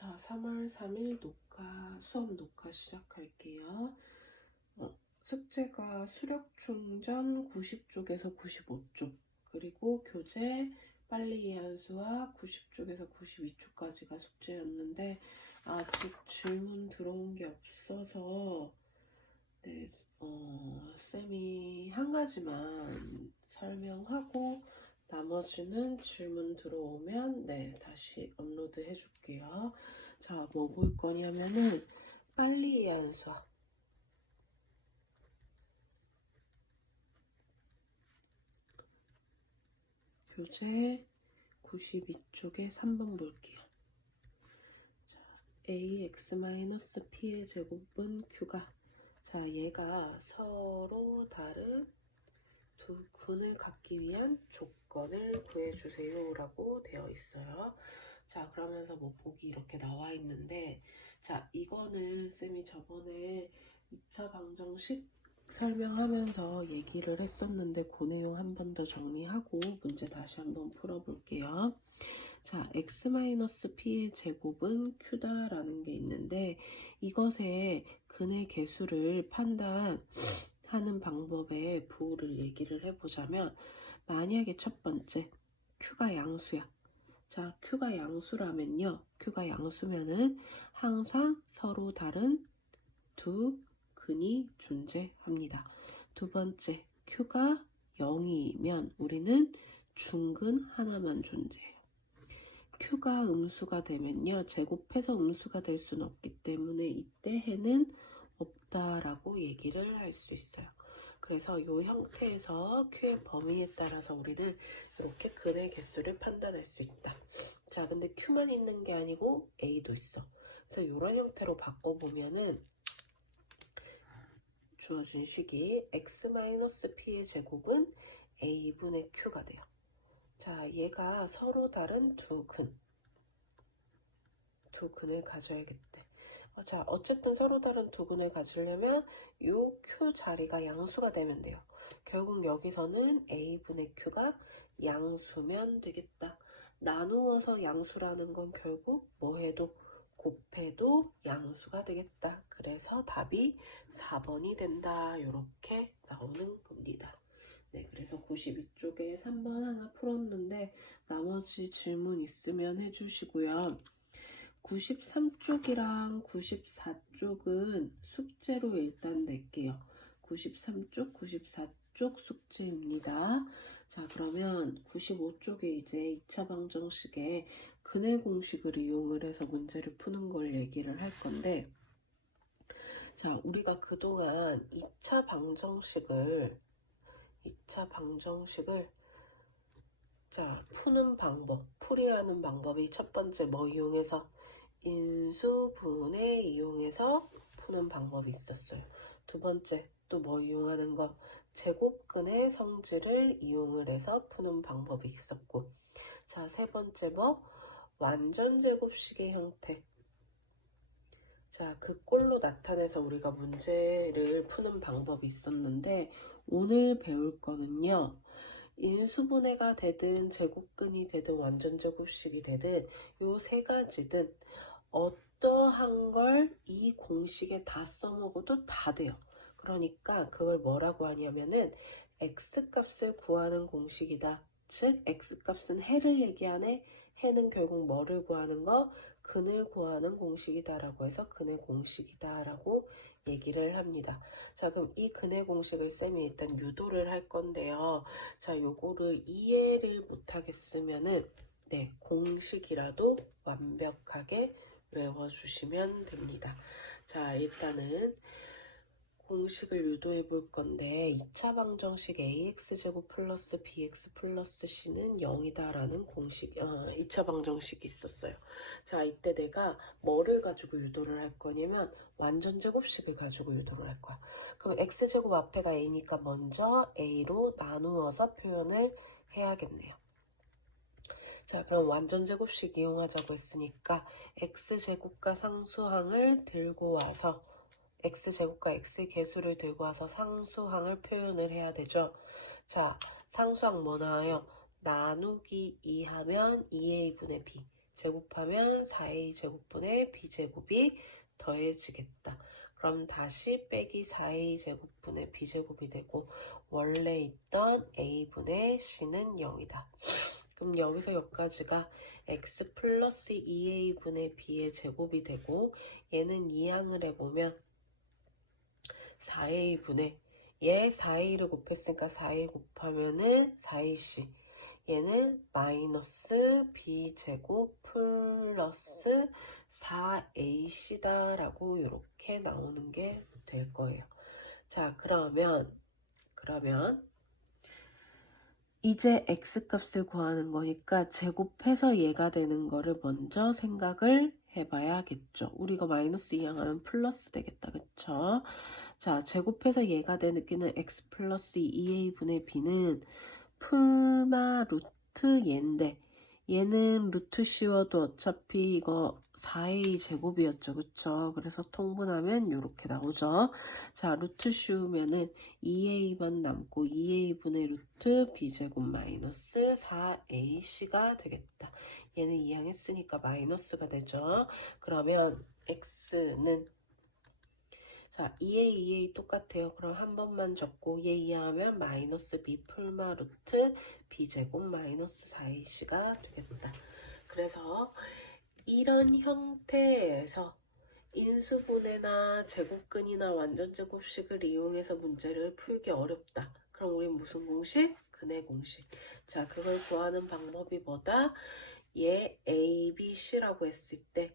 자, 3월 3일 수업 녹화 시작할게요. 숙제가 수력 충전 90쪽에서 95쪽, 그리고 교재 빨리 이해한 수학 90쪽에서 92쪽까지가 숙제였는데, 아직 질문 들어온 게 없어서, 네, 쌤이 한 가지만 설명하고, 나머지는 질문 들어오면 다시 업로드 해줄게요. 자, 뭐 볼 거냐면은 빨리 이해한 수학. 교재 92쪽에 3번 볼게요. 자, ax-p의 제곱은 q가, 자, 얘가 서로 다른 두 근을 갖기 위한 조건을 구해주세요 라고 되어 있어요. 자, 그러면서 뭐 보기 이렇게 나와 있는데, 자, 이거는 쌤이 저번에 2차 방정식 설명하면서 얘기를 했었는데, 그 내용 한 번 더 정리하고 문제 다시 한번 풀어볼게요. 자, x-p의 제곱은 q다 라는 게 있는데, 이것의 근의 개수를 판단하는 방법의 부호를 얘기를 해보자면, 만약에 첫 번째 q가 양수야. 자, q가 양수라면요, q가 양수면은 항상 서로 다른 두 근이 존재합니다. 두 번째, q가 0이면 우리는 중근 하나만 존재해요. q가 음수가 되면요, 제곱해서 음수가 될 수는 없기 때문에 이때 해는 없다라고 얘기를 할 수 있어요. 그래서 이 형태에서 q의 범위에 따라서 우리는 이렇게 근의 개수를 판단할 수 있다. 자, 근데 q만 있는 게 아니고 a도 있어. 그래서 이런 형태로 바꿔보면은 주어진 식이 x-p의 제곱은 a분의 q가 돼요. 자, 얘가 서로 다른 두 근을 가져야겠대. 자, 어쨌든 서로 다른 두 근을 가지려면 요 q 자리가 양수가 되면 돼요. 결국 여기서는 a분의 q가 양수면 되겠다. 나누어서 양수라는 건 결국 뭐 해도 곱해도 양수가 되겠다. 그래서 답이 4번이 된다. 이렇게 나오는 겁니다. 네, 그래서 92쪽에 3번 하나 풀었는데 나머지 질문 있으면 해주시고요. 93쪽이랑 94쪽은 숙제로 일단 낼게요. 93쪽, 94쪽 숙제입니다. 자, 그러면 95쪽에 이제 2차 방정식에 근의 공식을 이용을 해서 문제를 푸는 걸 얘기를 할 건데, 자, 우리가 그동안 2차 방정식을 자, 푸는 방법, 풀이하는 방법이 첫 번째 뭐 이용해서 인수분해 이용해서 푸는 방법이 있었어요. 두 번째 또 뭐 이용하는 거, 제곱근의 성질을 이용을 해서 푸는 방법이 있었고, 자, 세 번째 뭐 완전 제곱식의 형태. 자, 그 꼴로 나타내서 우리가 문제를 푸는 방법이 있었는데, 오늘 배울 거는요, 인수분해가 되든 제곱근이 되든 완전 제곱식이 되든 요 세 가지든 어떠한 걸 이 공식에 다 써먹어도 다 돼요. 그러니까 그걸 뭐라고 하냐면은 x값을 구하는 공식이다. 즉 x값은 해를 얘기하네. 해는 결국 뭐를 구하는 거? 근을 구하는 공식이다 라고 해서 근의 공식이다 라고 얘기를 합니다. 자, 그럼 이 근의 공식을 쌤이 일단 유도를 할 건데요. 자, 요거를 이해를 못하겠으면은 공식이라도 완벽하게 외워주시면 됩니다. 자, 일단은 공식을 유도해 볼 건데, 2차 방정식 ax제곱 플러스 bx 플러스 c는 0이다 라는 공식, 2차 방정식이 있었어요. 자, 이때 내가 뭐를 가지고 유도를 할 거냐면 완전 제곱식을 가지고 유도를 할 거야. 그럼 x제곱 앞에가 a니까 먼저 a로 나누어서 표현을 해야겠네요. 자, 그럼 완전 제곱식 이용하자고 했으니까 x제곱과 상수항을 들고 와서 x제곱과 x의 개수를 들고 와서 상수항을 표현을 해야 되죠. 자, 상수항 뭐 나와요? 나누기 2 하면 2a분의 b. 제곱하면 4a 제곱분의 b제곱이 더해지겠다. 그럼 다시 빼기 4a 제곱분의 b제곱이 되고 원래 있던 a분의 c는 0이다. 그럼 여기서 여기까지가 x 플러스 2a분의 b의 제곱이 되고 얘는 이항을 해보면 4a분의 얘 4a를 곱했으니까 4a 곱하면은 4ac 얘는 마이너스 b제곱 플러스 4ac다 라고 이렇게 나오는 게 될 거예요. 자, 그러면 이제 x값을 구하는 거니까 제곱해서 얘가 되는 거를 먼저 생각을 해봐야겠죠. 우리가 마이너스 이항하면 플러스 되겠다. 그쵸? 자, 제곱해서 얘가 되는 x 플러스 2a분의 b는 풀마 루트 얘인데 얘는 루트 씌워도 어차피 이거 4a 제곱이었죠. 그쵸? 그래서 통분하면 이렇게 나오죠. 자, 루트 씌우면은 2a만 남고 2a분의 루트 b제곱 마이너스 4ac가 되겠다. 얘는 이항했으니까 마이너스가 되죠. 그러면 x는 자, 2a, 2a 똑같아요. 그럼 한 번만 적고 얘 이항하면 마이너스 b 풀마 루트 b제곱 마이너스 4ac가 되겠다. 그래서 이런 형태에서 인수분해나 제곱근이나 완전제곱식을 이용해서 문제를 풀기 어렵다. 그럼 우린 무슨 공식? 근해 공식. 자, 그걸 구하는 방법이 뭐다? 얘 a, b, c라고 했을 때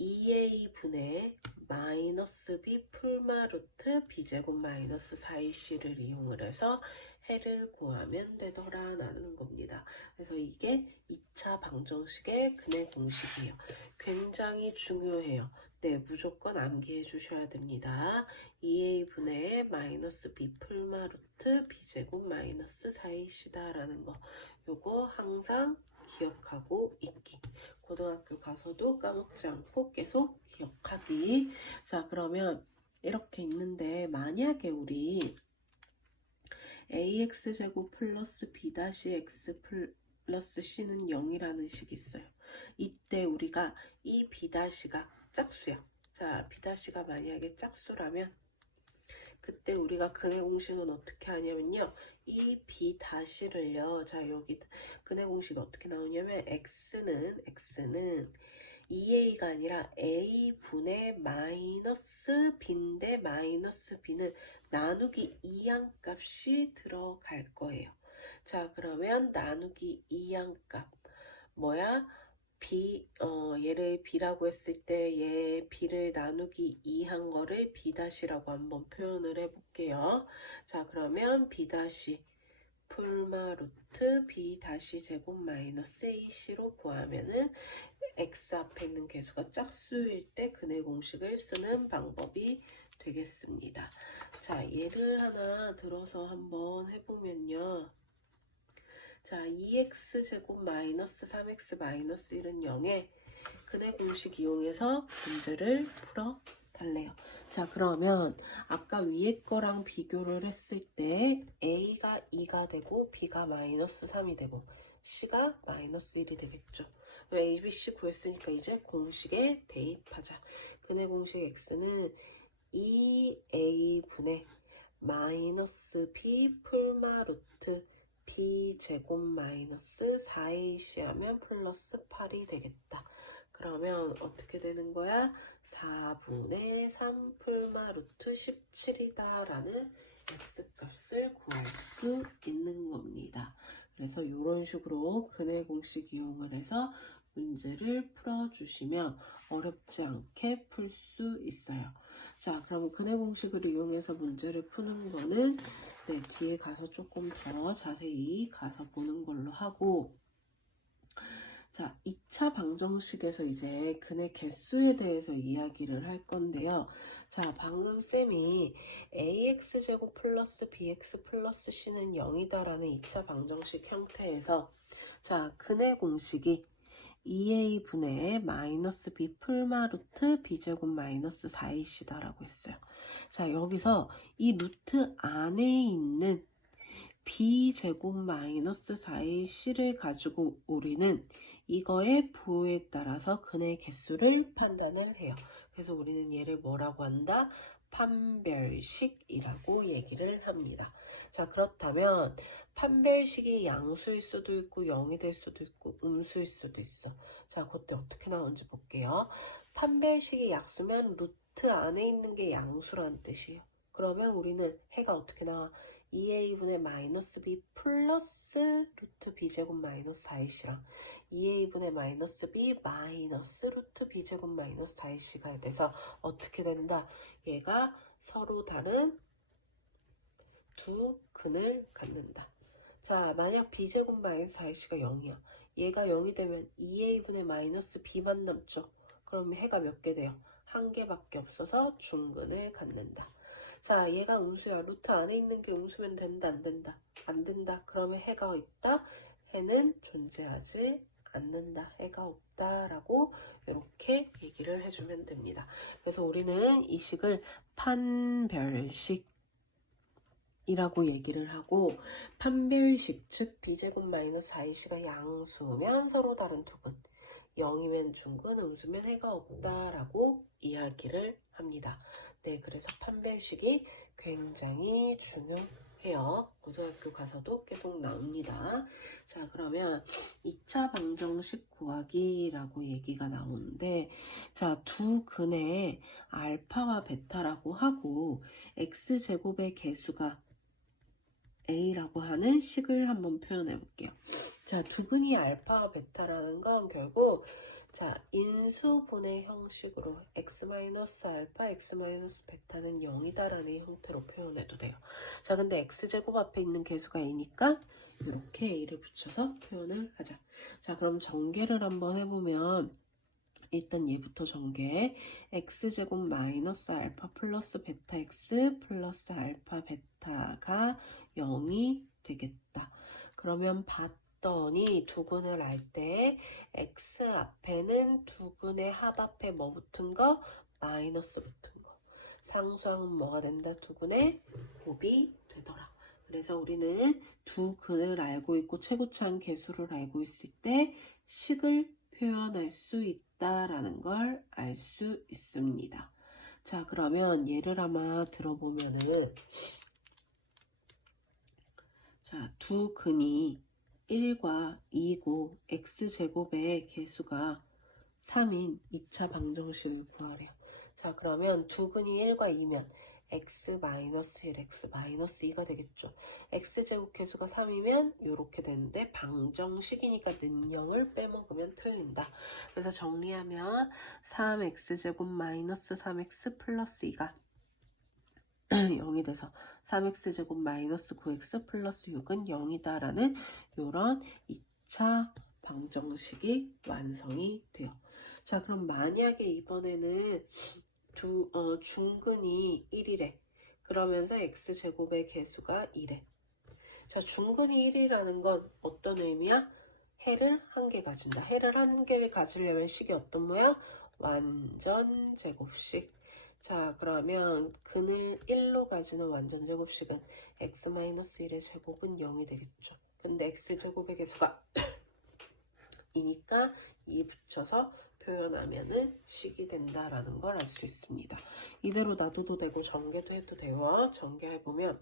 2a분의 마이너스 b 풀마 루트 b제곱 마이너스 4ac를 이용을 해서 해를 구하면 되더라 라는 겁니다. 그래서 이게 2차 방정식의 근해 공식이에요. 굉장히 중요해요. 네, 무조건 암기해 주셔야 됩니다. 2a분의 마이너스 b 풀마 루트 b제곱 마이너스 4ac다 라는 거 요거 항상 기억하고 있기. 고등학교 가서도 까먹지 않고 계속 기억하기. 자, 그러면 이렇게 있는데 만약에 우리 ax제곱 플러스 b-x 플러스 c는 0이라는 식이 있어요. 이때 우리가 이 b-가 짝수야. 자, b-가 만약에 짝수라면 그때 우리가 근해 공식은 어떻게 하냐면요. 이 b-를요. 자, 여기 근해 공식이 어떻게 나오냐면 x는 2a가 아니라 a분의 마이너스 b인데 마이너스 b는 나누기 2항값이 들어갈 거예요. 자, 그러면 나누기 2항값 뭐야? 얘를 b라고 했을 때 얘 b를 나누기 2한 거를 b-라고 한번 표현을 해볼게요. 자, 그러면 b- 풀마 루트 b- 제곱 마이너스 ac로 구하면은 x 앞에 있는 개수가 짝수일 때 근해 공식을 쓰는 방법이 되겠습니다. 자, 예를 하나 들어서 한번 해보면요. 자, 2x제곱 마이너스 3x 마이너스 1은 0에 근해 공식 이용해서 문제를 풀어 달래요. 자, 그러면 아까 위에 거랑 비교를 했을 때 a가 2가 되고 b가 마이너스 3이 되고 c가 마이너스 1이 되겠죠. a, b, c 구했으니까 이제 공식에 대입하자. 근해 공식 x는 2a분의 마이너스 b 풀마 루트 b제곱 마이너스 4ac 하면 플러스 8이 되겠다. 그러면 어떻게 되는 거야? 4분의 3 풀마 루트 17이다 라는 x값을 구할 수 있는 겁니다. 그래서 이런 식으로 근해 공식 이용을 해서 문제를 풀어주시면 어렵지 않게 풀 수 있어요. 자, 그럼 근해 공식을 이용해서 문제를 푸는 거는 네, 뒤에 가서 조금 더 자세히 가서 보는 걸로 하고, 자, 2차 방정식에서 이제 근해 개수에 대해서 이야기를 할 건데요. 자, 방금 쌤이 ax제곱 플러스 bx 플러스 c는 0이다 라는 2차 방정식 형태에서 자, 근해 공식이 2a분의 마이너스 b 풀마 루트 b제곱 마이너스 4ac다 라고 했어요. 자, 여기서 이 루트 안에 있는 b제곱 마이너스 4ac를 가지고 우리는 이거의 부호에 따라서 근의 개수를 판단을 해요. 그래서 우리는 얘를 뭐라고 한다? 판별식이라고 얘기를 합니다. 자, 그렇다면 판별식이 양수일 수도 있고 0이 될 수도 있고 음수일 수도 있어. 자, 그때 어떻게 나오는지 볼게요. 판별식이 약수면 루트 안에 있는 게 양수라는 뜻이에요. 그러면 우리는 해가 어떻게 나와? 2a분의 마이너스 b 플러스 루트 b제곱 마이너스 4ac랑 2a분의 마이너스 b 마이너스 루트 b제곱 마이너스 4ac가 돼서 어떻게 된다? 얘가 서로 다른 두 근을 갖는다. 자, 만약 b제곱 마이너스 4ac가 0이야. 얘가 0이 되면 2a분의 마이너스 b만 남죠. 그럼 해가 몇 개 돼요? 한 개밖에 없어서 중근을 갖는다. 자, 얘가 음수야. 루트 안에 있는 게 음수면 된다, 안 된다? 안 된다. 그러면 해가 있다? 해는 존재하지 않는다. 해가 없다라고 이렇게 얘기를 해주면 됩니다. 그래서 우리는 이 식을 판별식 이라고 얘기를 하고, 판별식, 즉 b제곱 마이너스 4ac가 양수면 서로 다른 두 근, 0이면 중근, 음수면 해가 없다라고 이야기를 합니다. 네, 그래서 판별식이 굉장히 중요해요. 고등학교 가서도 계속 나옵니다. 자, 그러면 2차 방정식 구하기라고 얘기가 나오는데, 자, 두 근에 알파와 베타라고 하고 x제곱의 개수가 a라고 하는 식을 한번 표현해 볼게요. 자, 두 근이 알파와 베타라는 건 결국 자, 인수분해 형식으로 x-알파, x-베타는 0이다라는 형태로 표현해도 돼요. 자, 근데 x제곱 앞에 있는 개수가 a니까 이렇게 a를 붙여서 표현을 하자. 자, 그럼 전개를 한번 해보면 일단 얘부터 전개. x제곱 마이너스 알파 플러스 베타 x 플러스 알파 베타가 0이 되겠다. 그러면 봤더니 두근을 할 때 x 앞에는 두근의 합 앞에 뭐 붙은 거? 마이너스 붙은 거. 상수하면 뭐가 된다? 두근의 곱이 되더라. 그래서 우리는 두 근을 알고 있고 최고차항 개수를 알고 있을 때 식을 표현할 수 있다라는 걸 알 수 있습니다. 자, 그러면 예를 아마 들어보면은 자, 두 근이 1과 2고 x제곱의 개수가 3인 2차 방정식을 구하래요. 자, 그러면 두 근이 1과 2면 x-1, x-2가 되겠죠. x제곱 개수가 3이면 이렇게 되는데 방정식이니까 능형을 빼먹으면 틀린다. 그래서 정리하면 3x제곱 마이너스 3x 플러스 2가 0이 돼서 3x제곱 마이너스 9x 플러스 6은 0이다라는 이런 2차 방정식이 완성이 돼요. 자, 그럼 만약에 이번에는 중근이 1이래. 그러면서 x제곱의 개수가 2래. 자, 중근이 1이라는 건 어떤 의미야? 해를 한 개 가진다. 해를 한 개를 가지려면 식이 어떤 모양? 완전 제곱식. 자, 그러면 근을 1로 가지는 완전 제곱식은 x-1의 제곱은 0이 되겠죠. 근데 x제곱의 개수가 2니까 2 붙여서 표현하면은 식이 된다라는 걸 알 수 있습니다. 이대로 놔둬도 되고 전개도 해도 돼요. 전개해보면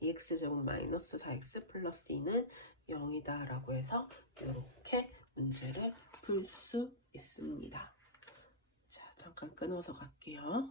2x제곱 마이너스 4x 플러스 2는 0이다 라고 해서 이렇게 문제를 풀 수 있습니다. 자, 잠깐 끊어서 갈게요.